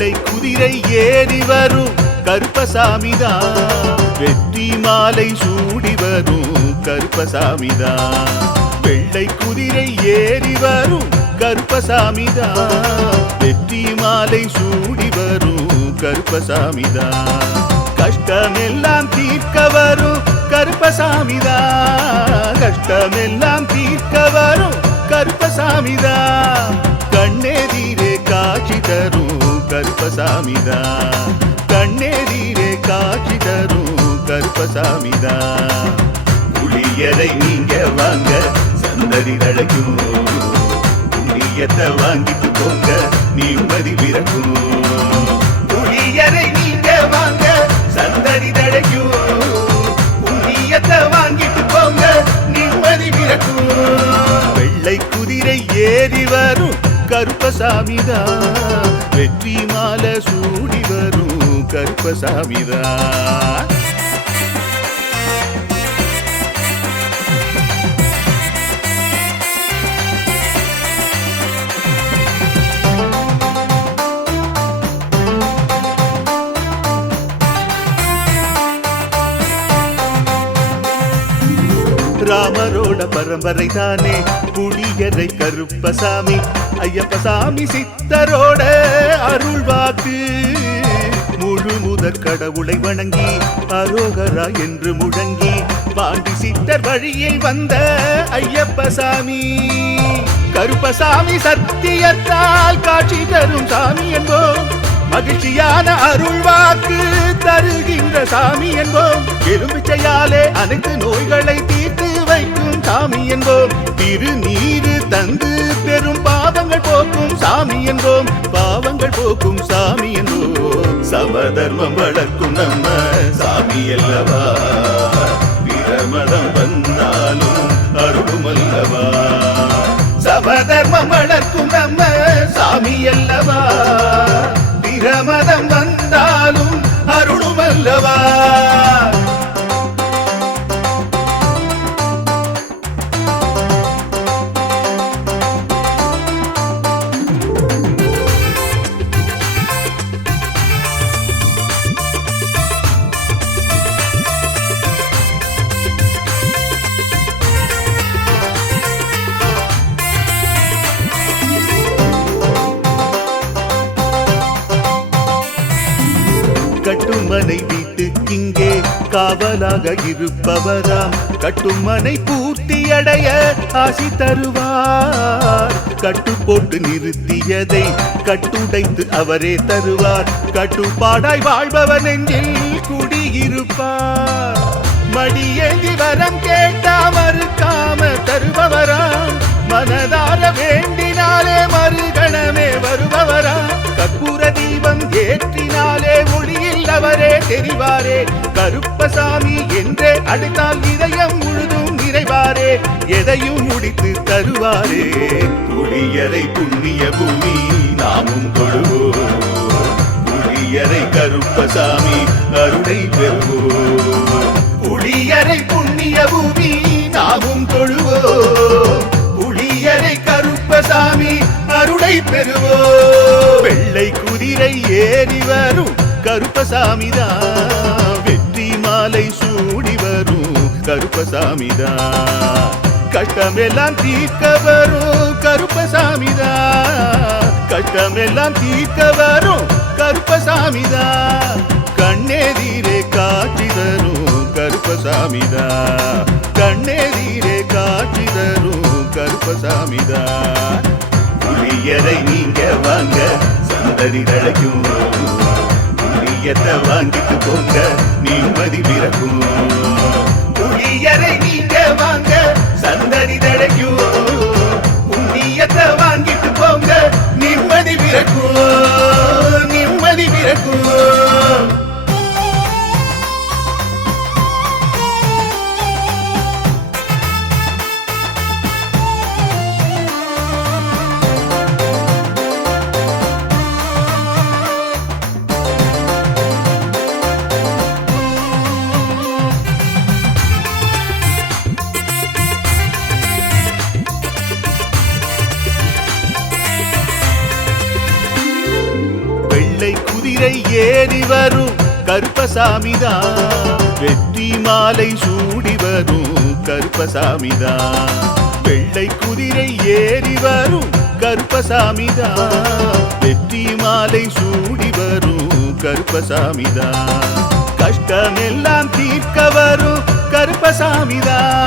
வெள்ளை குதிரை ஏறி வரும் கருப்பசாமிதான் வெற்றி மாலை சூடி வரும் கருப்பசாமிதான் வெள்ளை குதிரை ஏறி வரும் கருப்பசாமிதான் வெற்றி மாலை சூடி வரும் கருப்பசாமிதான் கஷ்டமெல்லாம் தீர்க்க வரும் கருப்பசாமிதான் கஷ்டமெல்லாம் தீர்க்க வரும் கருப்பசாமிதான் கண்ணெதிரே காட்சி தரும் கருப்பசாமிதான் கண்ணெதிரே காட்சி தரும் கருப்பசாமிதான் புளியரை நீங்க வாங்க சந்ததி தழைக்கும் புண்ணியத்தை வாங்கிட்டு போங்க நிம்மதி பிறக்கும் புளியரை நீங்க வாங்க சந்ததி தழைக்கும் புண்ணியத்தை வாங்கிட்டு போங்க நிம்மதி பிறக்கும் வெள்ளை குதிரை ஏறி வரும் கருப்பசாமிதான் வெற்றி மாலை சூடி வரும் கருப்பசாமிதான் ராமரோட பரம்பரை தானே புளியரை கருப்பசாமி ஐயப்பசாமி சித்தரோட அருள் வாக்கு முழு முதற் கடவுளை வணங்கி அரோகரா என்று முழங்கி பாண்டி சித்தர் வழியில் வந்த ஐயப்பசாமி கருப்பசாமி சத்தியத்தால் காட்சி தரும் சாமி என்போம் மகிழ்ச்சியான அருள் வாக்கு தருகின்ற சாமி என்போம் எலுமிச்சையாலே அனைத்து நோய்களை தீர்த்து வைக்கும் சாமி என்போம் திருநீரு தந்து பெரும் பாவங்கள் போக்கும் சாமி என்போம் பாவங்கள் போக்கும் சாமி என்போம் சமதர்மம் வளர்க்கும் நம்ம சாமி அல்லவா பிரமதம் வந்தாலும் அருளும் அல்லவா சமதர்மம் வளர்க்கும் நம்ம சாமி அல்லவா பிரமதம் வந்தாலும் அருளும் அல்லவா கட்டுமனை வீட்டுக்கிங்கே காவலாக இருப்பவராம் கட்டுமனை பூர்த்தியடைய ஆசி தருவார் கட்டு போட்டு நிறுத்தியதை கட்டுடைத்து அவரே தருவார் கட்டுப்பாடாய் வாழ்பவர் நெஞ்சில் குடியிருப்பார் மடியேந்தி வரம் கேட்டா மறுக்காம தருபவராம் மனதார வேண்டினாலே மறுகணமே வருபவராம் கற்பூர தீபம் ஏற்றினாலே ஒளியில் அவரே தெரிவாரே கருப்பசாமி என்றே அழைத்தால் இதயம் முழுதும் நிறைவாரே எதையும் முடித்து தருவாரே புளியரை புண்ணிய பூமி நாமும் கொள்வோம் புளியரை கருப்பசாமி அருளை பெறுவோம் புளியரை புண்ணிய பூமி நாமும் தொழுவோம் புளியரை கருப்பசாமி அருளை பெறுவோம் வெள்ளை குதிரை ஏறி வரும் கருப்பசாமிதான் வெற்றி மாலை சூடி வரும் கருப்பசாமிதான் கஷ்டமெல்லாம் தீர்க்க வரும் கருப்பசாமிதான் கஷ்டமெல்லாம் தீர்க்க வரும் கருப்பசாமிதான் கண்ணெதிரே காட்சி தரும் கருப்பசாமிதான் கண்ணெதிரே காட்சி தரும் கருப்பசாமிதான் புளியரை நீங்க வாங்க சந்ததி தழைக்கும் புளியத்தை வாங்கிட்டு போங்க நிம்மதி பிறக்கும் புளியரை நீங்க வாங்க சந்ததி தழைக்கும் புண்ணியத்தை வாங்கிட்டு போங்க நிம்மதி பிறக்கும் நிம்மதி பிறக்கும் வெள்ளை குதிரை ஏறி வரும் கருப்பசாமிதான் வெற்றி மாலை சூடி வரும் கருப்பசாமிதான் வெள்ளை குதிரை ஏறி வரும் கருப்பசாமிதான் வெற்றி மாலை சூடி வரும் கருப்பசாமிதான் கஷ்டமெல்லாம் தீர்க்க வரும் கருப்பசாமிதான்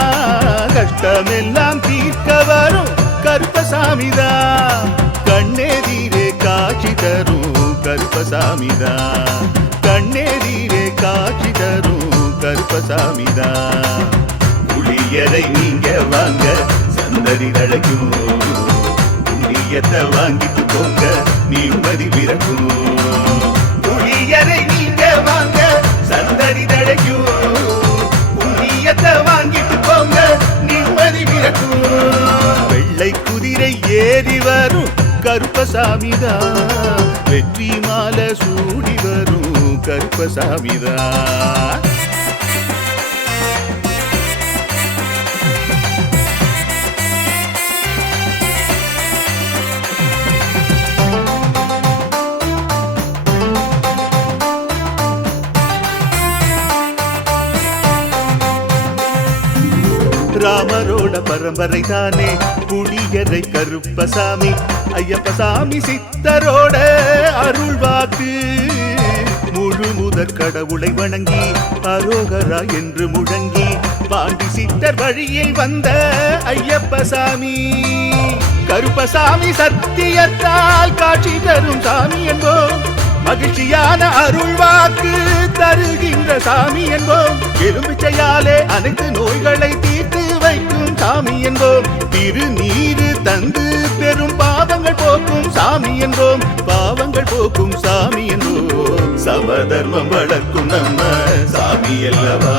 கஷ்டமெல்லாம் தீர்க்க வரும் கருப்பசாமிதான் கண்ணெதிரே காட்சி தரும் கருப்பசாமிதான் கண்ணெதிரே காட்சி தரும் கருப்பசாமிதான் புளியரை நீங்க வாங்க சந்ததி தழைக்கும் புண்ணியத்தை வாங்கிட்டு போங்க நிம்மதி பிறக்கும் புளியரை நீங்க வாங்க சந்ததி தழைக்கும் புண்ணியத்தை வாங்கிட்டு போங்க நிம்மதி பிறக்கும் வெள்ளை குதிரை ஏறி வரும் கருப்பசாமிதான் வெற்றி மாலை சூடி வரும் கருப்பசாமிதான் ராமரோட பரம்பரை தானே புளியரை கருப்பசாமி ஐயப்பசாமி சித்தரோட அருள்வாக்கு முழு முதற் கடவுளை வணங்கி அரோகரா என்று முழங்கி பாண்டி சித்தர் வழியில் வந்த ஐயப்பசாமி கருப்பசாமி சத்தியத்தால் காட்சி தரும் சாமி என்போம் மகிழ்ச்சியான அருள்வாக்கு தருகின்ற சாமி என்போம் எலும்பிச்சையாலே அனைத்து நோய்களை தீர்த்து வைக்கும் சாமி என்போம் திருநீரு தந்து பெரும் பாவங்கள் போக்கும் சாமி என்போம் பாவங்கள் போக்கும் சாமி என்போம் சமதர்மம் வளர்க்கும் நம்ம சாமி அல்லவா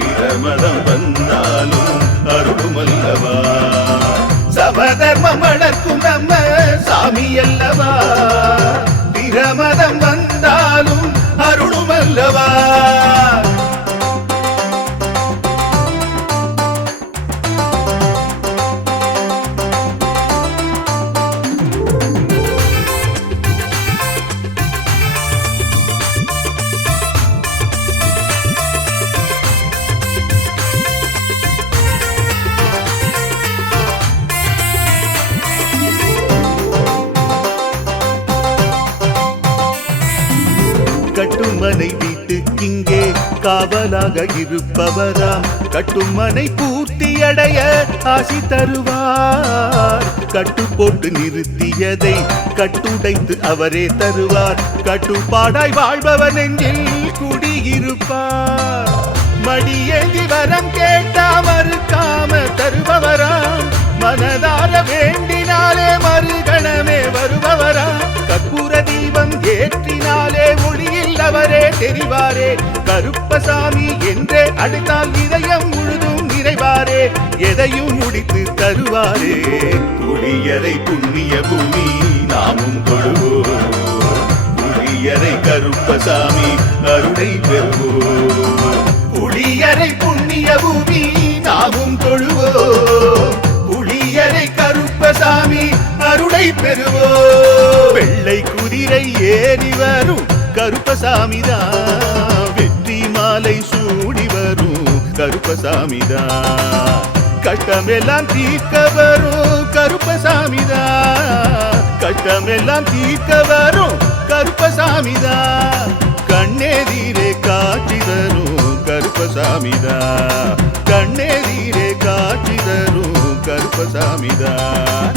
பிரமதம் வந்தாலும் அருளும் அல்லவா சமதர்மம் வளர்க்கும் நம்ம சாமி அல்லவா பிரமதம் வந்தாலும் அருளும் அல்லவா கட்டுமனை வீட்டுக்கிங்கே காவலாக இருப்பவராம் கட்டுமனை பூர்த்தியடைய ஆசி தருவார் கட்டு போட்டு நிறுத்தியதை கட்டுடைத்து அவரே தருவார் கட்டுப்பாடாய் வாழ்பவர் நெஞ்சில் குடியிருப்பார் மடியேந்தி வரம் கேட்டா மறுக்காம தருபவராம் மனதார வேண்டினாலே மறுகணமே வருபவராம் கற்பூர தீபம் ஏற்றினாலே ஒளியில் அவரே தெரிவாரே கருப்பசாமி என்றே அழைத்தால் இதயம் முழுதும் நிறைவாரே எதையும் முடித்து தருவாரே புளியரை புண்ணிய பூமி நாமும் தொழுவோம் புளியரை கருப்பசாமி அருளை பெறுவோம் புளியரை புண்ணிய பூமி நாமும் தொழுவோம் புளியரை கருப்பசாமி அருளை பெறுவோம் வெள்ளை குதிரை ஏறி வரும் கருப்பசாமிதான் வெற்றி மாலை சூடி வரும் கருப்பசாமிதான் கஷ்டமெல்லாம் தீர்க்க வரும் கருப்பசாமிதான் கஷ்டமெல்லாம் தீர்க்க வரும் கருப்பசாமிதான் கண்ணெதிரே காட்சி தரும் கருப்பசாமிதான் கண்ணெதிரே காட்சி தரும் கருப்பசாமிதான்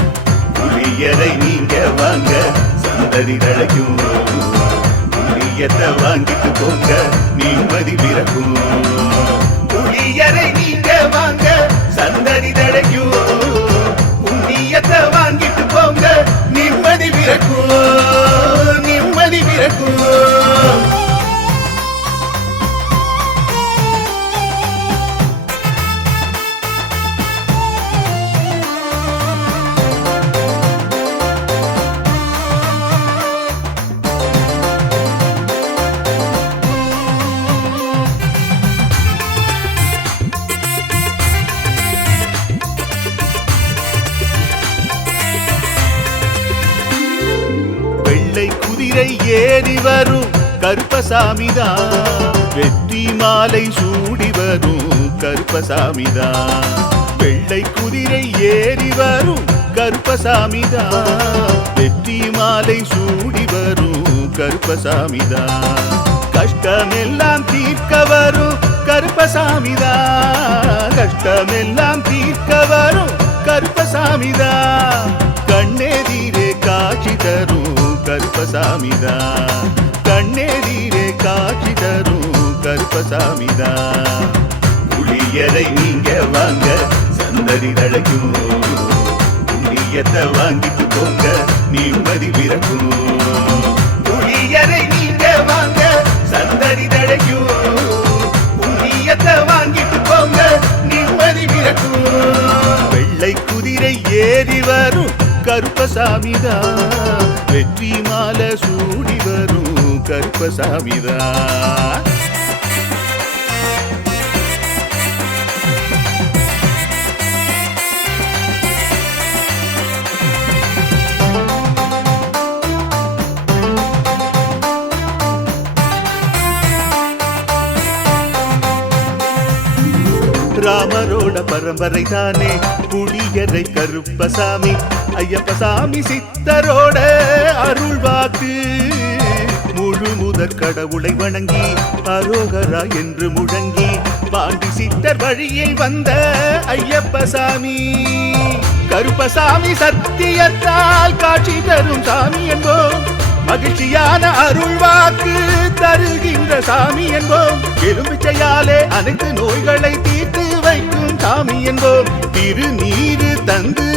புளியரை நீங்க வாங்க சந்ததி தழைக்கும் புளியத்தை வாங்கிட்டு போங்க நிம்மதி பிறக்கும் புளியரை நீங்க வாங்க சந்ததி தழைக்கும் புண்ணியத்தை வாங்கிட்டு போங்க நிம்மதி பிறக்கும் நிம்மதி பிறக்கும் குதிரை ஏறி வரும் கருப்பசாமிதான் வெற்றி மாலை சூடி வரும் கருப்பசாமிதான் வெள்ளை குதிரை ஏறி வரும் கருப்பசாமிதான் வெற்றி மாலை சூடி வரும் கருப்பசாமிதான் கஷ்டமெல்லாம் தீர்க்க வரும் கருப்பசாமிதான் கஷ்டமெல்லாம் தீர்க்க வரும் கருப்பசாமிதான் கண்ணெதிரே காட்சி தரும் கருப்பசாமிதான் கண்ணெதிரே காட்சி தரும் கருப்பசாமிதான் புளியரை நீங்க வாங்க சந்தடி தழைக்கும் புண்ணியத்தை வாங்கிட்டு போங்க நிம்மதி பிறக்கும் புளியரை நீங்க வாங்க சந்தடி தழைக்கும் புண்ணியத்தை வாங்கிட்டு போங்க நிம்மதி பிறக்கும் வெள்ளை குதிரை ஏறி வரும் கருப்பசாமிதான் வெற்றி மாலை சூடி வரும் கருப்பசாமிதான் ராமரோட பரம்பரை தானே புளியரை கருப்பசாமி ஐயப்பசாமி சித்தரோட அருள்வாக்கு முழு முதற் கடவுளை வணங்கி அரோகரா என்று முழங்கி பாண்டி சித்தர் வழியில் வந்த ஐயப்பசாமி கருப்பசாமி சத்தியத்தால் காட்சி தரும் சாமி என்போம் மகிழ்ச்சியான அருள்வாக்கு தருகின்ற சாமி என்போம் எலும்பிச்சையாலே அனைத்து நோய்களை தீர்த்து வைக்கும் சாமி என்போம் திருநீரு தந்து